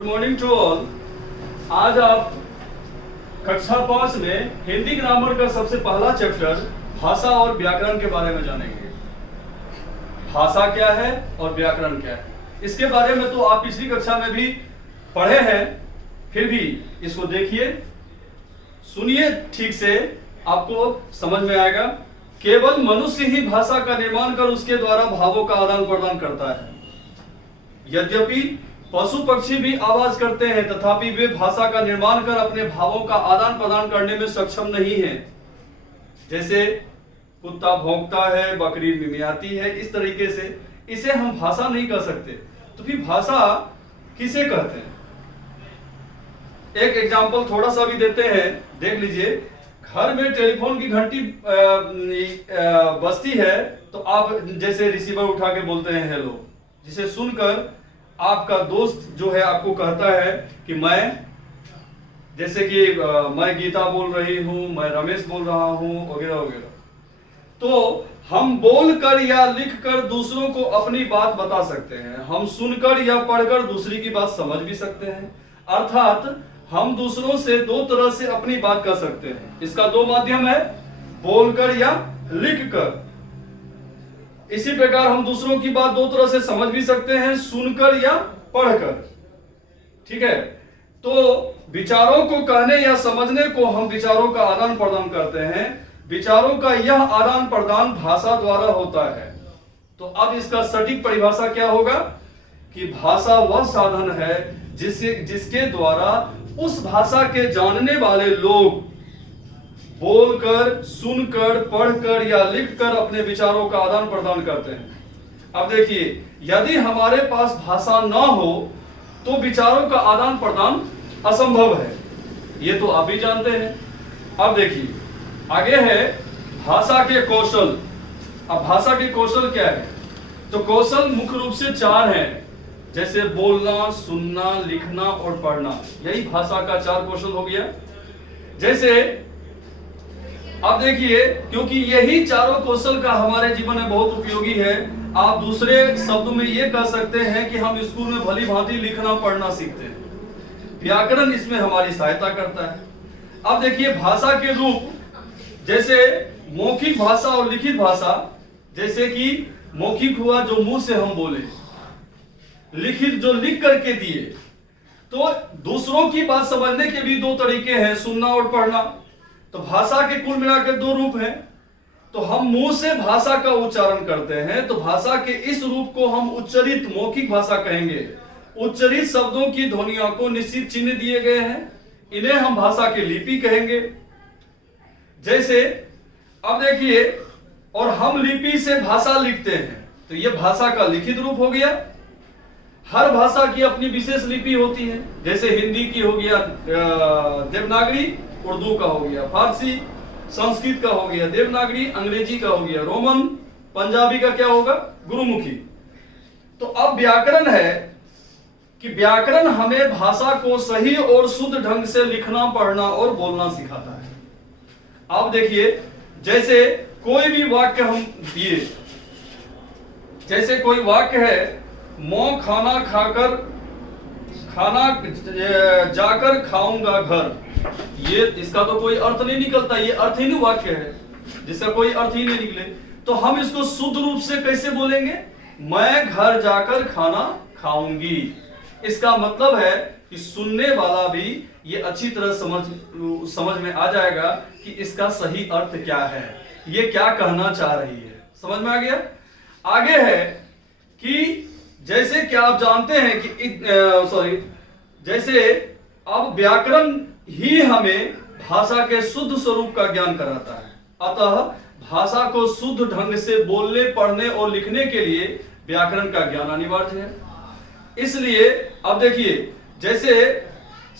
Good morning to all. आज आप कक्षा 5 में हिंदी ग्रामर का सबसे पहला चैप्टर भाषा और व्याकरण के बारे में जानेंगे। भाषा क्या है और व्याकरण क्या है, इसके बारे में तो आप पिछली कक्षा में भी पढ़े हैं, फिर भी इसको देखिए, सुनिए ठीक से, आपको समझ में आएगा। केवल मनुष्य ही भाषा का निर्माण कर उसके द्वारा भावों का आदान प्रदान करता है। यद्यपि पशु पक्षी भी आवाज करते हैं, तथापि वे भाषा का निर्माण कर अपने भावों का आदान प्रदान करने में सक्षम नहीं हैं। जैसे कुत्ता भौंकता है, बकरी मिमियाती है, इस तरीके से इसे हम भाषा नहीं कह सकते। तो फिर भाषा किसे कहते हैं? एक एग्जाम्पल थोड़ा सा भी देते हैं, देख लीजिए। घर में टेलीफोन की घंटी बजती है तो आप जैसे रिसीवर उठा के बोलते हैं हेलो, जिसे सुनकर आपका दोस्त जो है आपको कहता है कि मैं, जैसे कि मैं गीता बोल रही हूं, मैं रमेश बोल रहा हूं, वगैरह वगैरह। तो हम बोलकर या लिखकर दूसरों को अपनी बात बता सकते हैं। हम सुनकर या पढ़कर दूसरी की बात समझ भी सकते हैं। अर्थात हम दूसरों से दो तरह से अपनी बात कर सकते हैं। इसका दो माध्यम है, बोलकर या लिखकर। इसी प्रकार हम दूसरों की बात दो तरह से समझ भी सकते हैं, सुनकर या पढ़कर। ठीक है, तो विचारों को कहने या समझने को हम विचारों का आदान प्रदान करते हैं। विचारों का यह आदान प्रदान भाषा द्वारा होता है। तो अब इसका सटीक परिभाषा क्या होगा कि भाषा वह साधन है जिसके द्वारा उस भाषा के जानने वाले लोग बोलकर, सुनकर, पढ़कर या लिखकर अपने विचारों का आदान प्रदान करते हैं। अब देखिए, यदि हमारे पास भाषा ना हो तो विचारों का आदान प्रदान असंभव है, ये तो आप ही जानते हैं। अब देखिए, आगे है भाषा के कौशल। अब भाषा के कौशल क्या है? तो कौशल मुख्य रूप से 4 हैं, जैसे बोलना, सुनना, लिखना और पढ़ना। यही भाषा का 4 कौशल हो गया। जैसे अब देखिए, क्योंकि यही चारों कौशल का हमारे जीवन में बहुत उपयोगी है। आप दूसरे शब्दों में ये कह सकते हैं कि हम स्कूल में भली भांति लिखना पढ़ना सीखते हैं। व्याकरण इसमें हमारी सहायता करता है। अब देखिए, भाषा के रूप, जैसे मौखिक भाषा और लिखित भाषा। जैसे कि मौखिक हुआ जो मुंह से हम बोले, लिखित जो लिख करके दिए। तो दूसरों की बात समझने के भी 2 तरीके हैं, सुनना और पढ़ना। तो भाषा के कुल मिलाकर 2 रूप हैं। तो हम मुंह से भाषा का उच्चारण करते हैं, तो भाषा के इस रूप को हम उच्चरित मौखिक भाषा कहेंगे। उच्चरित शब्दों की ध्वनियों को निश्चित चिन्ह दिए गए हैं, इन्हें हम भाषा की लिपि कहेंगे। जैसे अब देखिए, और हम लिपि से भाषा लिखते हैं, तो यह भाषा का लिखित रूप हो गया। हर भाषा की अपनी विशेष लिपि होती है। जैसे हिंदी की हो गया देवनागरी, उर्दू का हो गया फारसी, संस्कृत का हो गया देवनागरी, अंग्रेजी का हो गया रोमन, पंजाबी का क्या होगा गुरुमुखी। तो अब व्याकरण है कि व्याकरण हमें भाषा को सही और शुद्ध ढंग से लिखना, पढ़ना और बोलना सिखाता है। अब देखिए, जैसे कोई भी वाक्य हम दिए, जैसे कोई वाक्य है, मौ खाना खाकर, खाना जाकर खाऊंगा घर। ये इसका तो कोई अर्थ नहीं निकलता, ये अर्थहीन वाक्य है जिसका कोई अर्थ ही नहीं निकले। तो हम इसको शुद्ध रूप से कैसे बोलेंगे? मैं घर जाकर खाना खाऊंगी। इसका मतलब है कि सुनने वाला भी ये अच्छी तरह समझ में आ जाएगा कि इसका सही अर्थ क्या है, ये क्या कहना चाह रही है। समझ में आ गया? आगे है कि जैसे कि आप जानते हैं कि जैसे अब व्याकरण ही हमें भाषा के शुद्ध स्वरूप का ज्ञान कराता है। अतः भाषा को शुद्ध ढंग से बोलने, पढ़ने और लिखने के लिए व्याकरण का ज्ञान अनिवार्य है। इसलिए अब देखिए, जैसे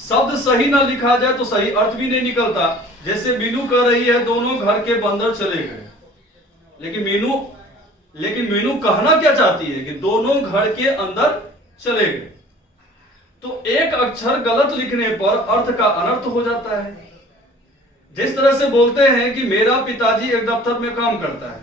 शब्द सही ना लिखा जाए तो सही अर्थ भी नहीं निकलता। जैसे मीनू कह रही है दोनों घर के बंदर चले गए, लेकिन मीनू कहना क्या चाहती है कि दोनों घर के अंदर चले गए। तो एक अक्षर गलत लिखने पर अर्थ का अनर्थ हो जाता है। जिस तरह से बोलते हैं कि मेरा पिताजी एक दफ्तर में काम करता है,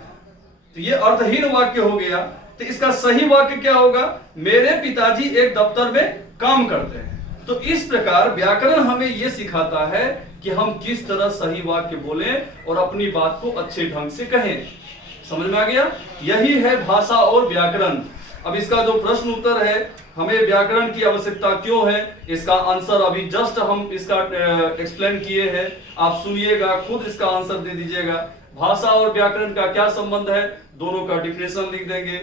तो ये अर्थहीन वाक्य हो गया। तो इसका सही वाक्य क्या होगा? मेरे पिताजी एक दफ्तर में काम करते हैं। तो इस प्रकार व्याकरण हमें यह सिखाता है कि हम किस तरह सही वाक्य बोलें और अपनी बात को अच्छे ढंग से कहें। समझ में आ गया? यही है भाषा और व्याकरण। अब इसका जो प्रश्न उत्तर है, हमें व्याकरण की आवश्यकता क्यों है, इसका आंसर अभी जस्ट हम इसका एक्सप्लेन किए हैं। आप सुनिएगा, खुद इसका आंसर दे दीजिएगा। भाषा और व्याकरण का क्या संबंध है, दोनों का डिफिनेशन लिख देंगे।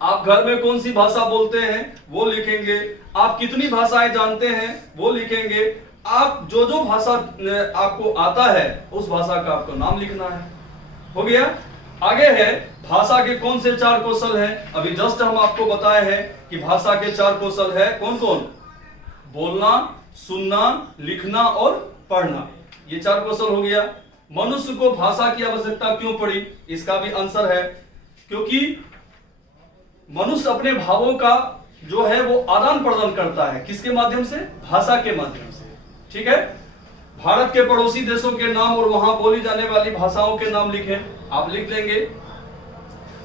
आप घर में कौन सी भाषा बोलते हैं वो लिखेंगे। आप कितनी भाषाएं जानते हैं वो लिखेंगे। आप जो जो भाषा आपको आता है उस भाषा का आपको नाम लिखना है। हो गया? आगे है भाषा के कौन से 4 कौशल हैं। अभी जस्ट हम आपको बताए हैं कि भाषा के 4 कौशल है। कौन कौन? बोलना, सुनना, लिखना और पढ़ना। ये 4 कौशल हो गया। मनुष्य को भाषा की आवश्यकता क्यों पड़ी, इसका भी आंसर है क्योंकि मनुष्य अपने भावों का जो है वो आदान प्रदान करता है। किसके माध्यम से? भाषा के माध्यम से। ठीक है? भारत के पड़ोसी देशों के नाम और वहां बोली जाने वाली भाषाओं के नाम लिखें। आप लिख लेंगे।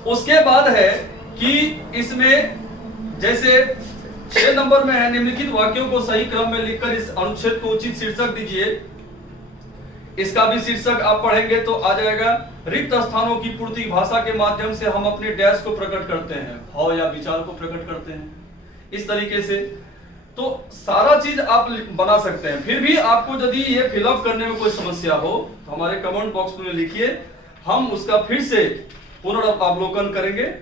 उसके बाद है कि इसमें जैसे 6 नंबर में है, निम्नलिखित वाक्यों को सही क्रम में लिखकर इस अनुच्छेद को उचित शीर्षक दीजिए। इसका भी शीर्षक आप पढ़ेंगे तो आ जाएगा। रिक्त स्थानों की पूर्ति भाषा के माध्यम से हम अपने डैश को प्रकट करते हैं, भाव या विचार को प्रकट करते हैं। इस तरीके से तो सारा चीज आप बना सकते हैं। फिर भी आपको यदि ये फिलअप करने में कोई समस्या हो तो हमारे कमेंट बॉक्स में लिखिए, हम उसका फिर से पुनर्अवलोकन करेंगे।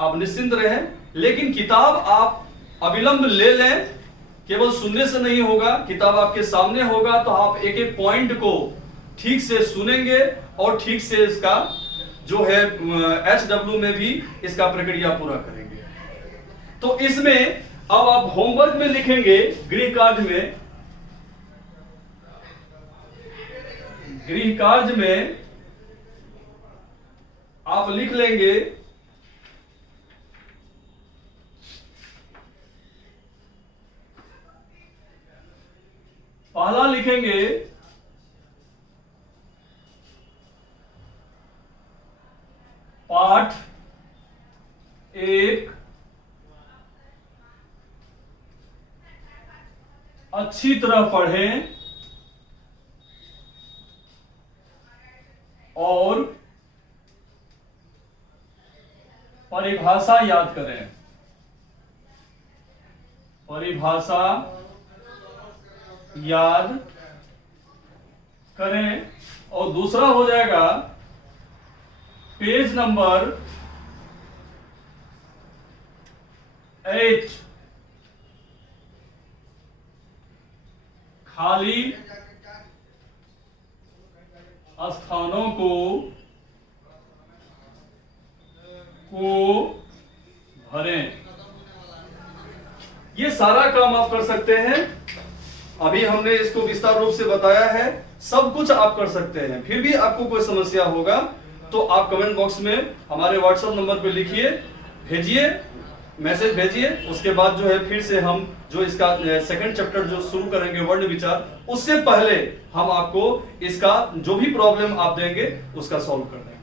आप निश्चिंत रहें। लेकिन किताब आप अविलंब ले लें, केवल सुनने से नहीं होगा। किताब आपके सामने होगा तो आप एक एक पॉइंट को ठीक से सुनेंगे और ठीक से इसका जो है HW में भी इसका प्रक्रिया पूरा करेंगे। तो इसमें अब आप होमवर्क में लिखेंगे, गृह कार्य में आप लिख लेंगे पहला लिखेंगे पाठ 1 अच्छी तरह पढ़ें और परिभाषा याद करें। परिभाषा याद करें। और दूसरा हो जाएगा पेज नंबर 8 खाली स्थानों को भरें। ये सारा काम आप कर सकते हैं। अभी हमने इसको विस्तार रूप से बताया है। सब कुछ आप कर सकते हैं। फिर भी आपको कोई समस्या होगा तो आप कमेंट बॉक्स में हमारे व्हाट्सएप नंबर पे लिखिए, भेजिए, मैसेज भेजिए। उसके बाद जो है फिर से हम जो इसका सेकंड चैप्टर जो शुरू करेंगे वर्ण विचार, उससे पहले हम आपको इसका जो भी प्रॉब्लम आप देंगे उसका सॉल्व कर देंगे।